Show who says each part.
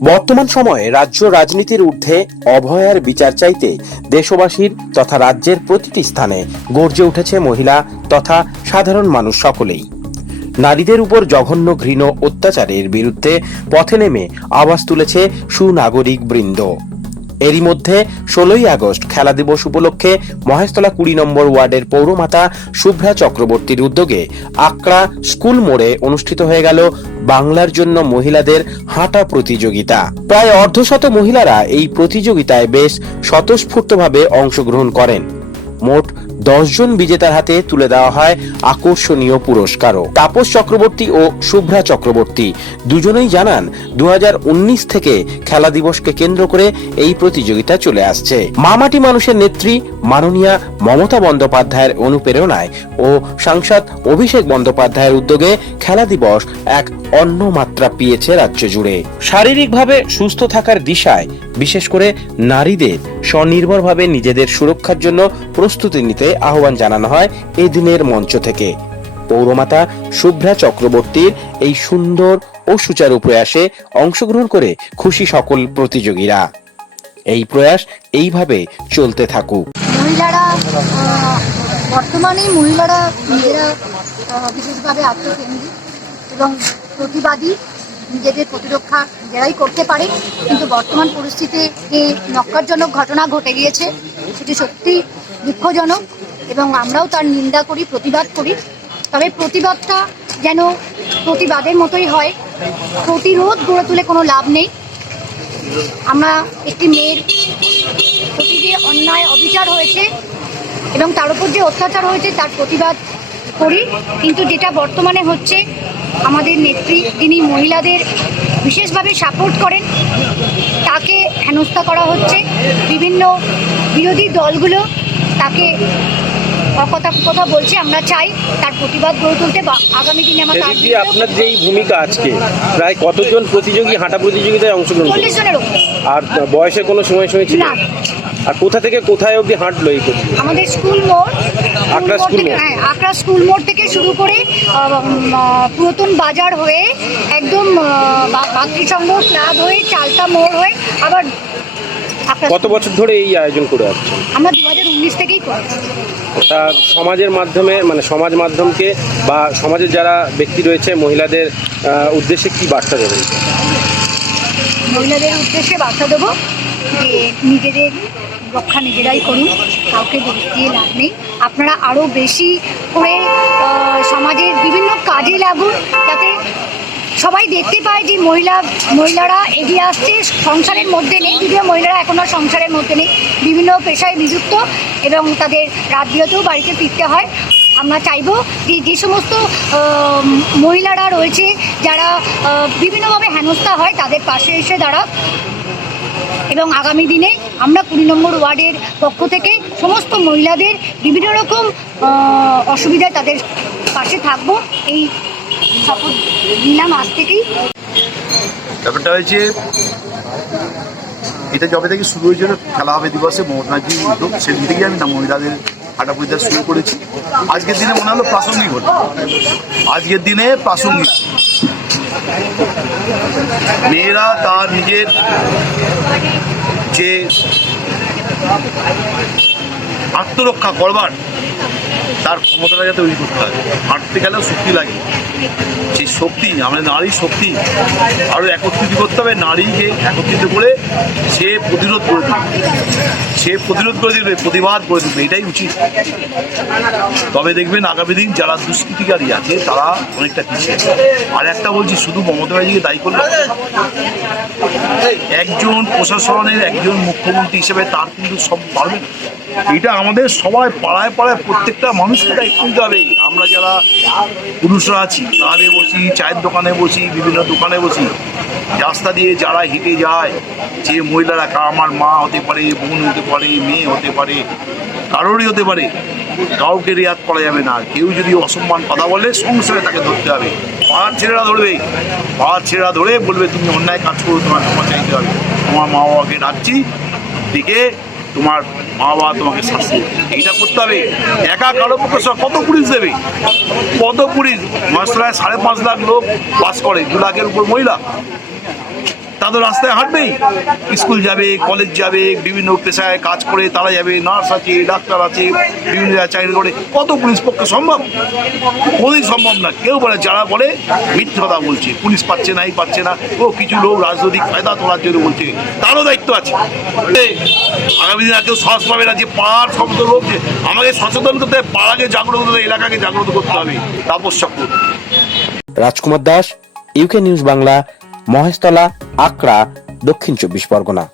Speaker 1: বর্তমান সময়ে রাজ্য রাজনীতির ঊর্ধ্বে অভয়ার বিচার চাইতে দেশবাসীর তথা রাজ্যের প্রতিটি স্থানে গর্জে উঠেছে মহিলা তথা সাধারণ মানুষ সকলেই। নারীদের উপর জঘন্য ঘৃণ অত্যাচারের বিরুদ্ধে পথে নেমে আওয়াজ তুলেছে সুনাগরিক বৃন্দ। এরই মধ্যে ষোলোই আগস্ট খেলা দিবস উপলক্ষে মহেশতলা কুড়ি নম্বর ওয়ার্ডের পৌরমাতা শুভ্রা চক্রবর্তীর উদ্যোগে আকড়া স্কুল মোড়ে অনুষ্ঠিত হয়ে গেল বাংলার জন্য মহিলাদের হাঁটা প্রতিযোগিতা। প্রায় অর্ধশত মহিলারা এই প্রতিযোগিতায় বেশ স্বতঃস্ফূর্তভাবে অংশগ্রহণ করেন। মোট জন বিজেতার হাতে তুলে দেওয়া হয় আকর্ষণীয় পুরস্কারও। তাপস চক্রবর্তী ও শুভ্রা চক্রবর্তী দুজনেই জানান দু হাজার উনিশ থেকে খেলা দিবসকে কেন্দ্র করে এই প্রতিযোগিতা চলে আসছে। মামাটি মানুষের নেত্রী মাননীয়া মমতা বন্দ্যোপাধ্যায়ের অনুপ্রেরণায় ও সাংসদ অভিষেক বন্দ্যোপাধ্যায়ের উদ্যোগে খেলা দিবস এক অন্য মাত্রা পেয়েছে রাজ্য জুড়ে। শারীরিকভাবে সুস্থ থাকার দিশায় বিশেষ করে নারীদের স্বনির্ভরভাবে নিজেদের সুরক্ষার জন্য প্রস্তুতি নিতে আহ্বান জানানো হয় এই দিনের মঞ্চ থেকে। পৌরমাতা শুভ্রা চক্রবর্তীর এই সুন্দর ও সুচারু প্রয়াসে অংশগ্রহণ করে খুশি সকল প্রতিযোগীরা। এই প্রয়াস এইভাবে চলতে থাকুক।
Speaker 2: বর্তমানে মহিলারা নিজেরা বিশেষভাবে আত্মকেন্দ্রিক এবং প্রতিবাদী নিজেদের প্রতিরক্ষা নিজেরাই করতে পারে, কিন্তু বর্তমান পরিস্থিতিতে যে নক্কারজনক ঘটনা ঘটে গিয়েছে, সেটি সত্যি দুঃখজনক এবং আমরাও তার নিন্দা করি, প্রতিবাদ করি। তবে প্রতিবাদটা যেন প্রতিবাদের মতোই হয়। প্রতিরোধ গড়ে তুলে কোনো লাভ নেই। আমরা একটি মেয়ের প্রতি যে অন্যায় অবিচার হয়েছে এবং তার উপর যে অত্যাচার হয়েছে, তার প্রতিবাদ করি। কিন্তু যেটা বর্তমানে হচ্ছে আমাদের নেত্রী যিনি মহিলাদের বিশেষভাবে সাপোর্ট করেন। তাকে হেনস্থা করা হচ্ছে। বিভিন্ন বিরোধী দলগুলো তাকে অকথা কথা বলছি আমরা চাই তার প্রতিবাদ গড়ে তুলতে বা আগামী দিনে আমার
Speaker 3: আপনার যে ভূমিকা আজকে প্রায় কতজন প্রতিযোগী হাঁটা প্রতিযোগিতায় অংশগ্রহণ
Speaker 2: চল্লিশ জনের উপরে।
Speaker 3: আর বয়সে কোনো সময় সময় ছিল?
Speaker 2: না।
Speaker 3: আর কোথা থেকে কোথায় অবধি হাঁটলো এই করছে
Speaker 2: আমাদের স্কুল মোড়
Speaker 3: আকরা
Speaker 2: স্কুল মোড় থেকে হ্যাঁ আকরা স্কুল মোড় থেকে শুরু করে আহ, উম, আহ, পুরাতন বাজার হয়ে একদম আহ, বা- মাতৃসংঘ ক্লাব হয়ে চালতা মোড় হয়ে আবার আকরা
Speaker 3: কত বছর ধরে এই আয়োজন করে আসছে
Speaker 2: আমরা দু হাজার উনিশ থেকেই করি
Speaker 3: তা সমাজের মাধ্যমে মানে সমাজ মাধ্যমকে বা সমাজের যারা ব্যক্তি রয়েছে মহিলাদের আহ, উদ্দেশ্যে কি বার্তা দেবেন?
Speaker 2: মহিলাদের উদ্দেশ্যে বার্তা দেবো যে নিজেদের রক্ষা নিজেরাই করুন, কাউকে দোষ দিয়ে লাভ নেই। আপনারা আরও বেশি করে সমাজের বিভিন্ন কাজে লাগুন, যাতে সবাই দেখতে পায় যে মহিলা, মহিলারা এগিয়ে আসছে, সংসারের মধ্যে নেই, যদিও মহিলারা এখন আর সংসারের মধ্যে নেই। বিভিন্ন পেশায় নিযুক্ত এবং তাদের রাত বাড়িতে ফিরতে হয়। আমরা চাইব যে যে সমস্ত মহিলারা রয়েছে যারা বিভিন্নভাবে হেনস্থা হয়, তাদের পাশে এসে দাঁড়া এবং আগামী দিনে আমরা কুড়ি নম্বর ওয়ার্ডের পক্ষ থেকে সমস্ত মহিলাদের বিভিন্ন রকম অসুবিধায় তাদের পাশে থাকব। এই শপথ নিলাম আজ থেকেই।
Speaker 4: ব্যাপারটা হয়েছে, এটা যবে থেকে শুরু হয়েছিল, খেলা হবে দিবসে মমতাজি উদ্যোগ। সেদিন থেকেই আমি মহিলাদের হাঁটা পরিচয় শুরু করেছি। আজকের দিনে মনে হলো প্রাসঙ্গিক হলো। আজকের দিনে প্রাসঙ্গিক। মেয়েরা তার নিজের যে আত্মরক্ষা করবার তার ক্ষমতাটা যাতে তৈরি করতে হয়। হাঁটতে গেলেও শক্তি লাগে। সেই শক্তি, আমাদের নারী শক্তি, আরও একত্রিত করতে হবে। নারীকে একত্রিত করে সে প্রতিরোধ করে সে প্রতিরোধ করে দেবে, প্রতিবাদ করে দেবে, এটাই উচিত। তবে দেখবেন, আগামী দিন যারা দুষ্কৃতিকারী আছে, তারা অনেকটা পিছিয়ে আর একটা বলছি, শুধু মমতা ব্যানার্জিকে দায়ী করলে একজন প্রশাসনের একজন মুখ্যমন্ত্রী হিসেবে তার কিন্তু সব পারবে এটা আমাদের সবাই পাড়ায় পাড়ায় প্রত্যেকটা মানুষকে দায়িত্ব নিতে হবে। আমরা যারা পুরুষরা আছি বারে বসি, চায়ের দোকানে বসি, বিভিন্ন দোকানে বসি, রাস্তা দিয়ে যারা হেঁটে যায়, যে মহিলারা আমার মা হতে পারে, বোন হতে পারে, মেয়ে হতে পারে, কারোরই হতে পারে, কাউকে রেয়াত করা যাবে না। কেউ যদি অসম্মান কথা বলে সঙ্গে তাকে ধরতে হবে। পাড়ার ছেলেরা ধরবে। পাড়ার ছেলেরা ধরে বলবে, তুমি অন্যায় কাজ করো, তোমার ক্ষমা চাইতে হবে। তোমার মা বাবাকে ডাকছি, ডেকে তোমার মা বাবা তোমাকে শাস্তি এটা করতে হবে। একা কারও পক্ষে সব কত পুলিশ দেবে? কত পুলিশ? মাসলায় সাড়ে পাঁচ লাখ লোক বাস করে। দু লাখের উপর মহিলা। তা তো রাস্তায় হাঁটবেই স্কুল যাবে কলেজ যাবে, বিভিন্ন পেশায় কাজ করে তারা যাবে নার্স আছে ডাক্তার আছে, বিভিন্ন চাকরি করে। কত পুলিশ পক্ষে সম্ভব? কোনোদিন সম্ভব না। কেউ বলে, যারা বলে, মিথ্যে কথা বলছে। পুলিশ পাচ্ছে না, এই পাচ্ছে না। ও কিছু লোক রাজনৈতিক ফায়দা তোলার জন্য বলছে। তারও দায়িত্ব আছে। আগামী দিনে কেউ সাহস পাবে না যে পাড়ার সমস্ত লোক যে আমাকে সচেতন করতে হবে পাড়াকে জাগ্রত করতে হবে এলাকাকে জাগ্রত করতে হবে। তাপস্যা করতে
Speaker 1: রাজকুমার দাস ইউকে নিউজ বাংলা মহেশতলা আকরা দক্ষিণ চব্বিশ পরগনা।